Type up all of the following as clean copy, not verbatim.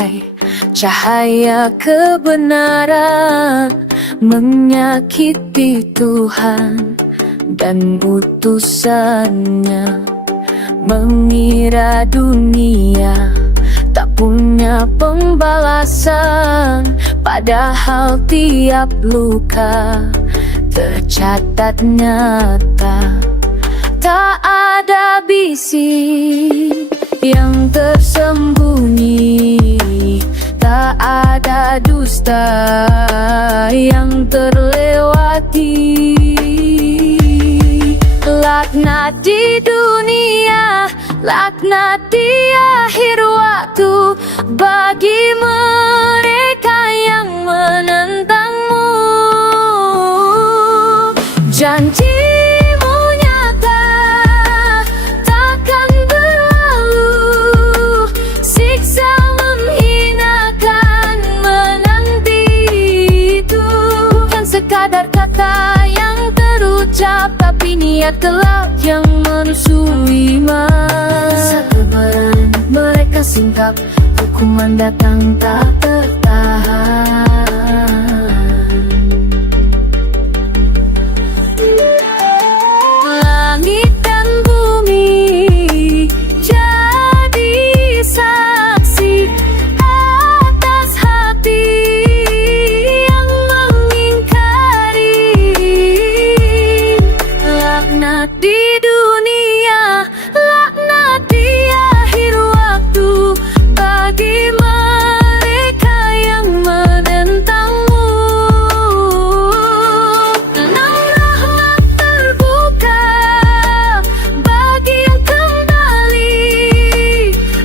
melukai. Cahaya kebenaran menyakiti Tuhan dan utusannya. Mengira dunia tak punya pembalasan, padahal tiap luka tercatat nyata. Tak ada bisi yang tersembunyi, tak ada dusta yang terlewati. Laknat di dunia, laknat di akhir waktu, bagi mereka yang menentangmu. Janjimu nyata, takkan berlalu. Siksa menghinakan menanti itu. Bukan sekadar kata yang terucap, tapi niat gelap yang menusui masa kebenaran. Mereka singkap, hukuman datang tak tertahan. Langit dan bumi jadi saksi atas hati yang mengingkari. Laknat di dunia, laknat di akhir waktu, bagi mereka yang menentangmu. Enam rahmat terbuka bagi yang kembali,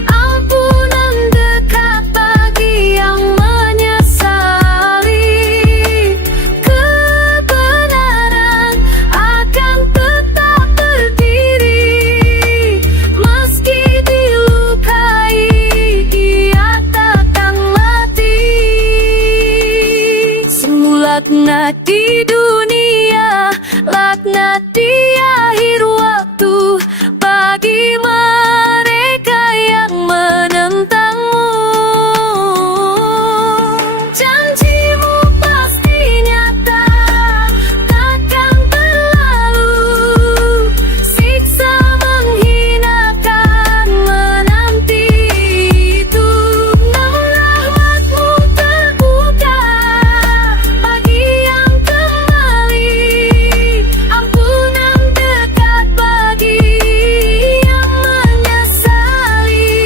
ampunan dekat bagi yang menyesali. Kebenaran akan tetap berdiri, meski dilukai ia takkan mati. Sungguh laknat di dunia, laknat di akhir waktu, bagi mereka yang menentangmu. Janjimu pasti nyata, takkan berlalu. Siksa menghinakan menanti itu. Namun rahmatmu terbuka bagi yang kembali, ampunan dekat bagi yang menyesali.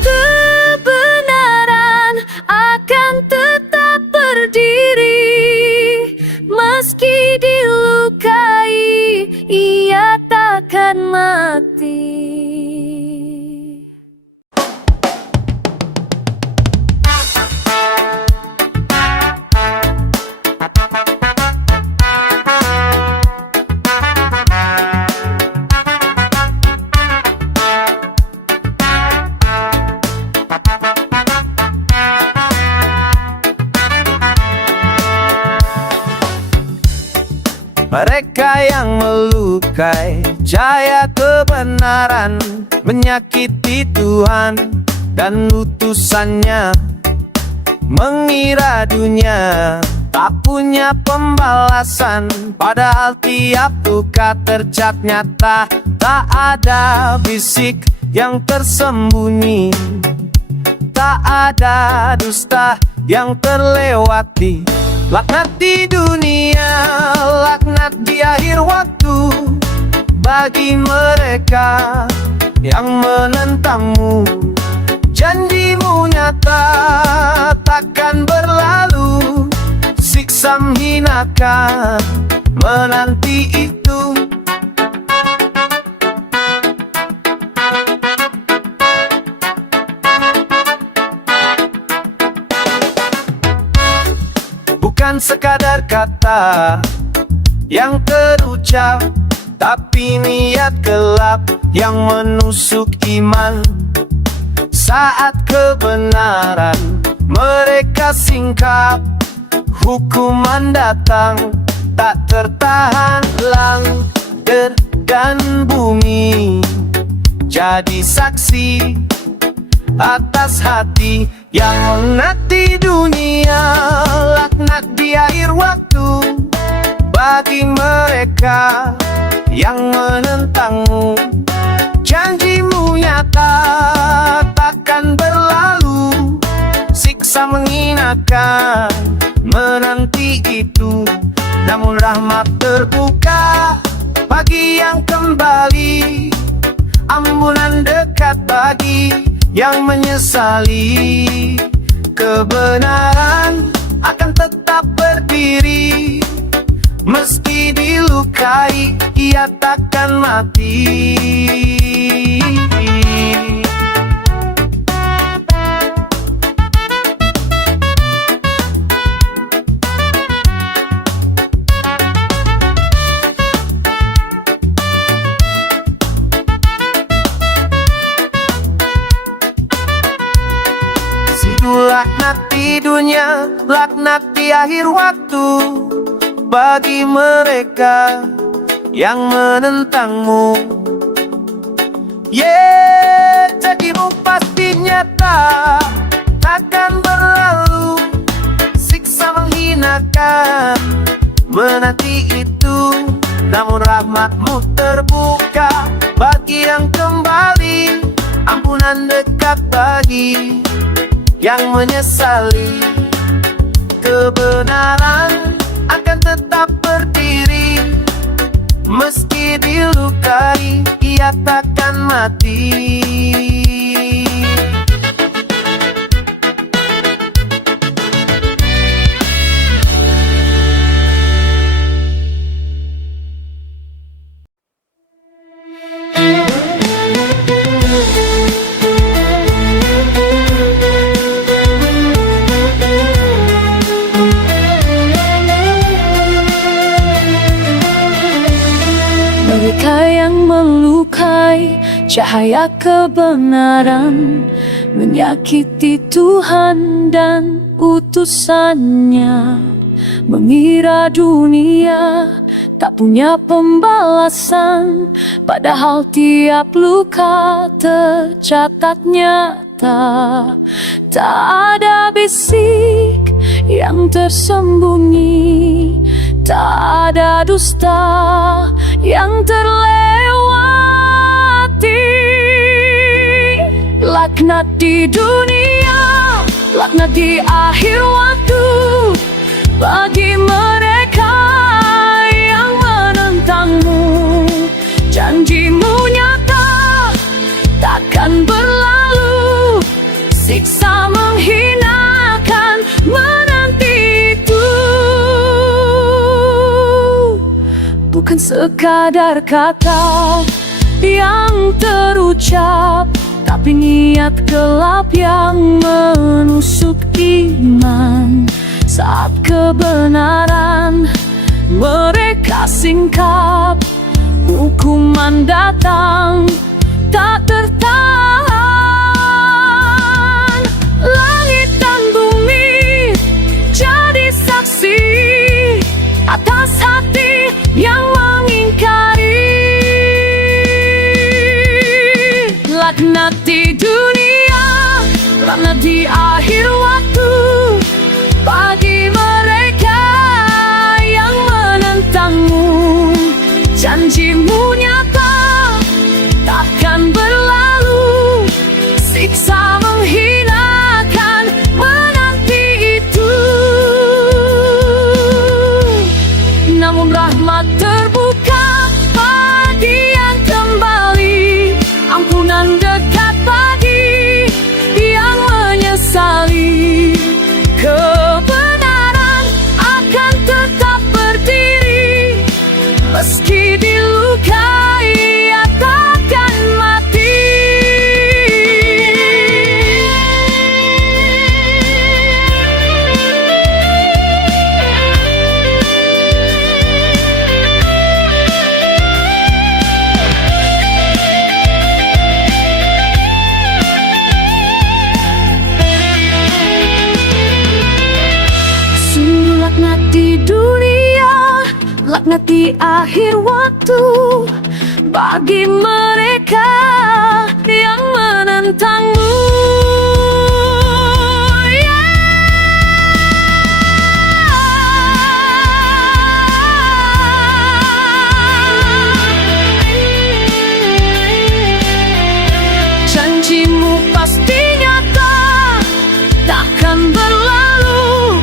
Kebenaran akan tetap berdiri, meski dilukai ia takkan mati. Mereka yang melukai cahaya kebenaran, menyakiti Tuhan dan utusannya. Mengira dunia tak punya pembalasan, padahal tiap luka tercat nyata. Tak ada bisik yang tersembunyi, tak ada dusta yang terlewati. Laknat di dunia, laknat di akhir waktu, bagi mereka yang menentangmu. Janjimu nyata, takkan berlalu. Siksa menghinakan menanti itu. Bukan sekadar kata yang terucap, tapi niat gelap yang menusuk iman. Saat kebenaran mereka singkap, hukuman datang tak tertahan. Langit dan bumi jadi saksi atas hati yang menanti dunia, laknat di akhir waktu bagi mereka yang menentangmu. Janjimu nyata takkan berlalu, siksa menghinakan menanti itu. Namun rahmat terbuka bagi yang kembali, ampunan dekat bagi yang menyesali. Kebenaran akan tetap berdiri, meski dilukai ia takkan mati. Laknat di dunia, laknat di akhir waktu bagi mereka yang menentangmu. Janjimu pasti nyata takkan berlalu, siksa menghinakan menanti itu. Namun rahmatmu terbuka bagi yang kembali, ampunan dekat bagi yang menyesali. Kebenaran akan tetap berdiri, meski dilukai ia takkan mati. Mereka yang melukai cahaya kebenaran, menyakiti Tuhan dan utusannya, mengira dunia tak punya pembalasan, padahal tiap luka tercatat nyata. Tak ada bisik yang tersembunyi, tak ada dusta yang terlewati. Laknat di dunia, laknat di akhir waktu bagi mereka yang menentangmu. Janjimu nyata takkan berlalu, siksa menghinakan menanti itu. Bukan sekadar kata yang terucap, tapi niat gelap yang menusuk iman. Saat kebenaran mereka singkap, hukuman datang tak tertahan. Langit dan bumi jadi saksi atas hati yang mengingkari. Laknat di dunia, laknat di akhir waktu bagi mereka yang menentangmu. Janjimu nyata takkan berlalu, siksa menghinakan menanti itu. Namun rahmat terbuka bagi yang kembali, ampunan dekat bagi yang menyesali. Kebenaran akan tetap berdiri, meski dilukai ia takkan mati. Sungguh laknat di dunia, laknat di akhir waktu bagi mereka yang menentangmu. berlalu.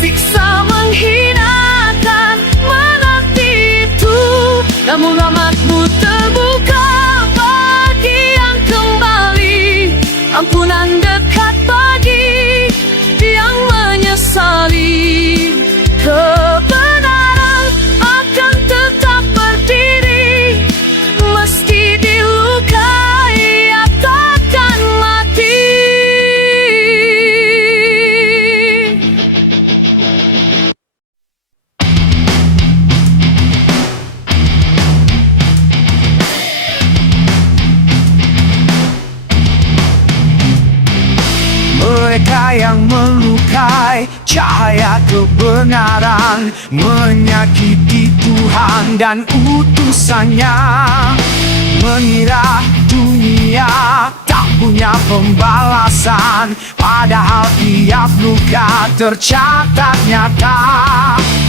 Siksa menghinakan menanti itu, namun rahmat-Mu terbuka bagi yang kembali. Ampunan dekat bagi yang menyesali. Kebenaran akan tetap berdiri, meski dilukai ia takkan mati. Mereka yang melukai cahaya kebenaran, menyakiti Tuhan dan utusannya, mengira dunia tak punya pembalasan, padahal tiap luka tercatat nyata.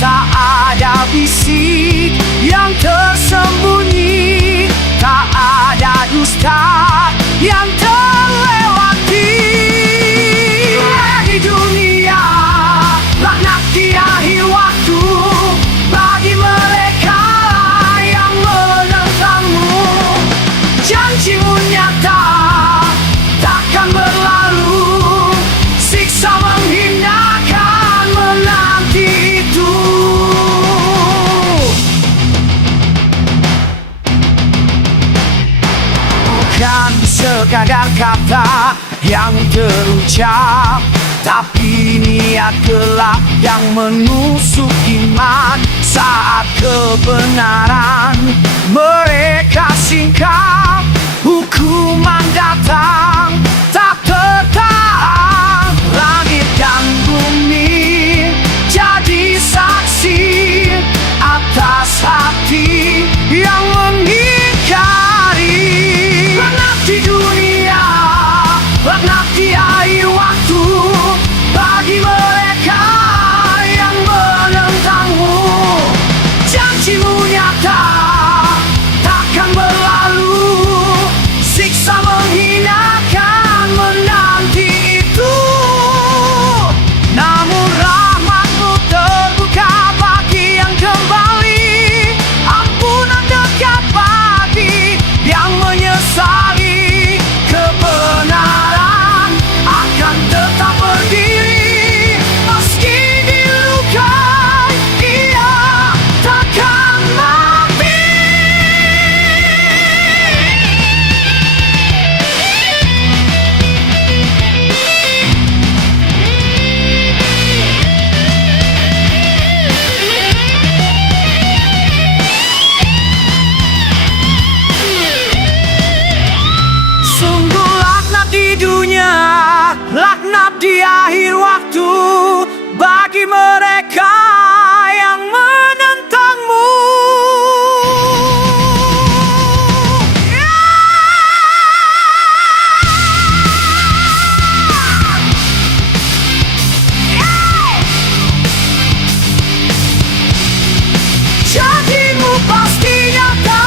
Tak ada bisik yang tersembunyi, tak ada dusta yang terlewati. Di dunia laknat di akhir waktu bagi mereka yang menentang-Mu. Janji-Mu nyata takkan berlalu, siksa menghinakan menanti itu. Bukan sekadar kata yang terucap, tapi niat gelap yang menusuk iman. Saat kebenaran mereka singkap, hukuman datang tak tertahan. Langit dan bumi jadi saksi atas hati yang mengingkari. Laknat di dunia, laknat di akhir waktu bagi mereka yang menentang-Mu. Janji-Mu nyata takkan berlalu, siksa menghinakan menanti itu. Namun rahmat-Mu terbuka bagi yang kembali, ampunan dekat bagi yang menyesali. Kebenaran akan tetap berdiri, meski dilukai ia takkan mati. Sungguh laknat di dunia, laknat di akhir waktu bagi mereka yang menentang-Mu. Janji-Mu pasti nyata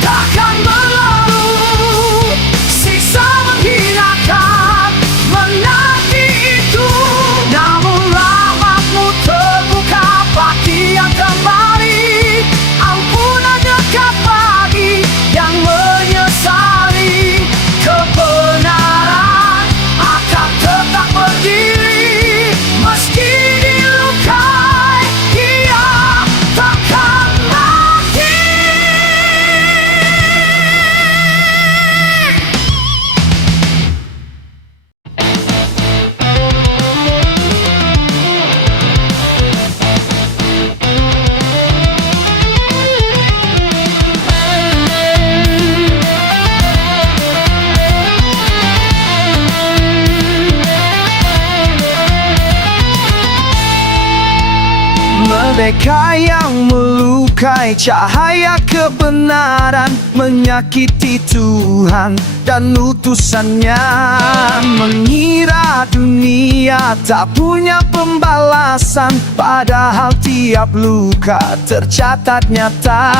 takkan berlalu, siksa menghinakan menanti itu. Namun rahmat-Mu terbuka bagi yang kembali, ampunan dekat bagi yang menyesali. Kebenaran akan tetap berdiri, meski dilukai ia takkan mati. Mereka yang melukai cahaya kebenaran, menyakiti Tuhan dan utusannya, mengira dunia tak punya pembalasan, padahal tiap luka tercatat nyata.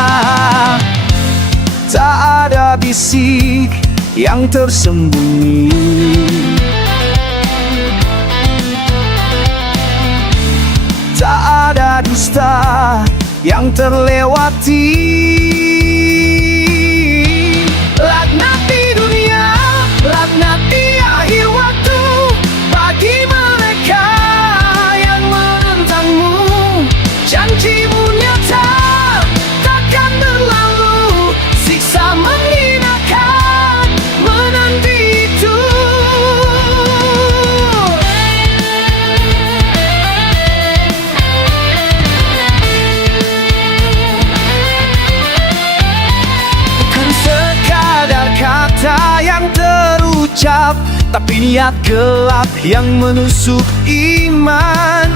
Tak ada bisik yang tersembunyi, dusta yang terlewati. Laknati dunia, laknati akhir waktu bagi mereka yang menentangmu. Janjimu nyata, takkan berlalu. Siksa menghinakan menanti itu. Bukan sekadar kata yang terucap, tapi niat gelap yang menusuk iman.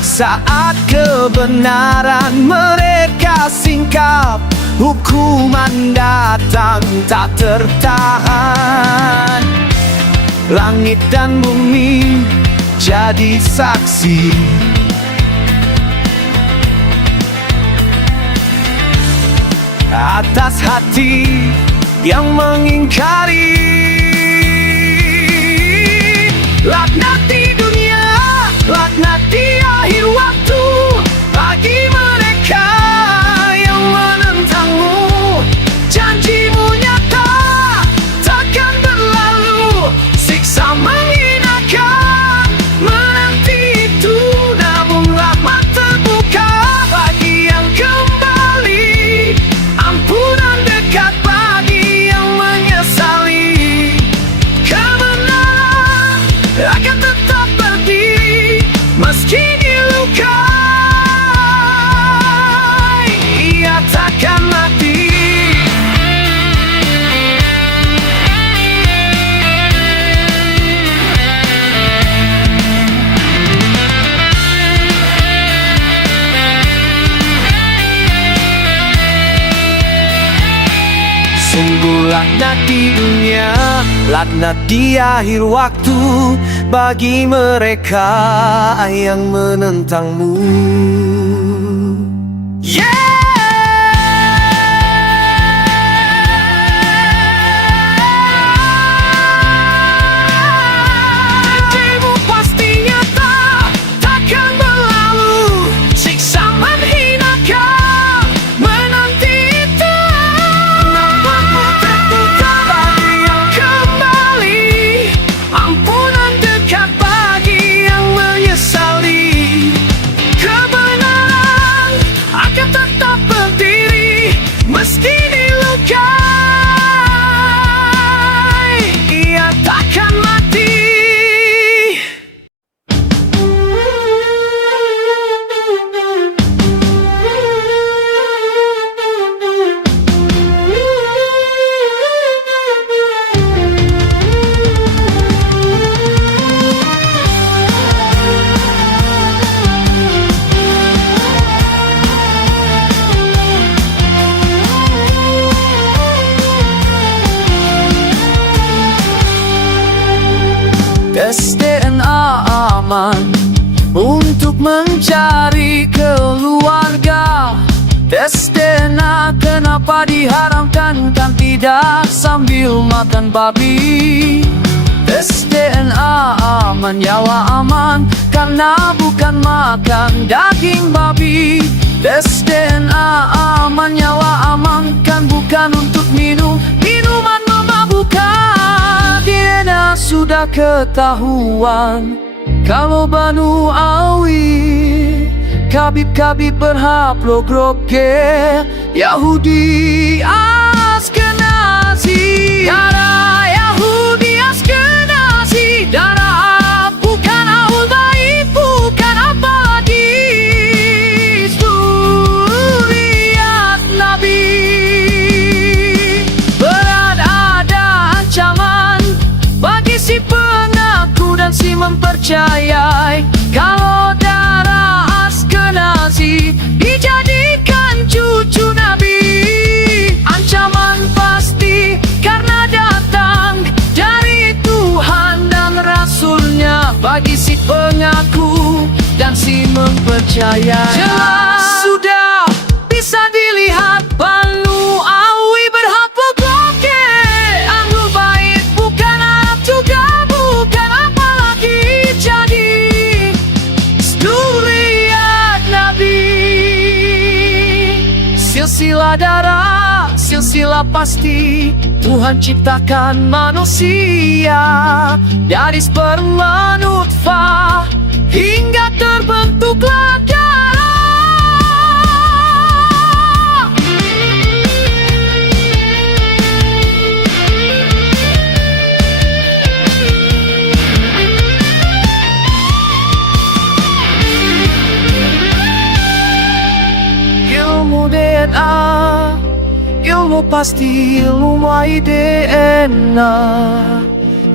Saat kebenaran mereka singkap, hukuman datang tak tertahan. Langit dan bumi jadi saksi. Atas hati yang mengingkari. Laknati dunia, laknati akhir waktu bagi mereka yang menentangmu. Janjimu nyata, takkan berlalu. Siksa menghinakan menanti itu. Namun rahmat terbuka bagi yang kembali. Ampunan dekat bagi yang menyesali. Kebenaran akan tetap berdiri meski dilukai, ia takkan mati. Sungguh laknat di dunia, laknat di akhir waktu bagi mereka yang menentangmu. Janjimu pasti nyata, takkan berlalu. Siksa menghinakan menanti itu. Nampakmu terbuka bagi yang kembali. Ampunan dekat bagi yang menyesali. Kebenaran akan tetap berdiri meski dilukai, ia takkan mati. Tes DNA aman untuk mencari keluarga. Tes DNA kenapa diharamkan, kan tidak sambil makan babi. Tes DNA aman, nyawa aman, karena bukan makan daging babi. Tes DNA aman, nyawa aman, kan bukan untuk minum minuman memabukkan. DNA sudah ketahuan kalau Banu Awi Kabib-kabib berhaplok roke Yahudi Askenazi. Darah Yahudi Askenazi, darah bukan ahul bait, bukan abadi. Suriat Nabi berat ada ancaman bagi si pengaku dan si mempercayai. Kalau darah Askenazi dijadikan cucu Nabi, ancaman pasti karena datang dari Tuhan dan Rasulnya bagi si pengaku dan si mempercayai. Jelas sudah bisa dilihat Banu Awi berhaplok roke ahlul bait, bukan Arab juga bukan apalagi. Jadi Suriat Nabi silsilah darah, silsilah pasti. Tuhan ciptakan manusia dari sperma nutfah hingga terbentuklah darah. Ilmu DNA, ilmu pasti, ilmu DNA.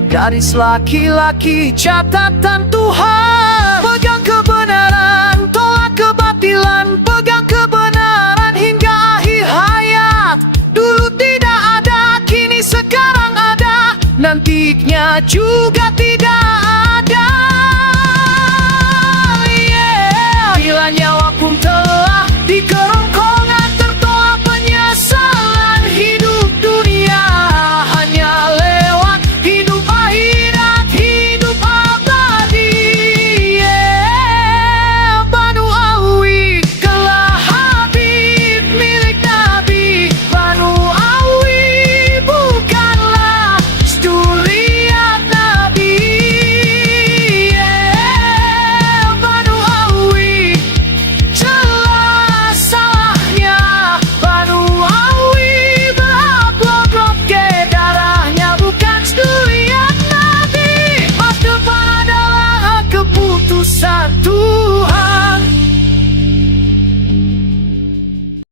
Garis laki-laki catatan Tuhan. Pegang kebenaran, tolak kebatilan. Pegang kebenaran hingga akhir hayat. Dulu tidak ada, kini sekarang ada. Nantinya juga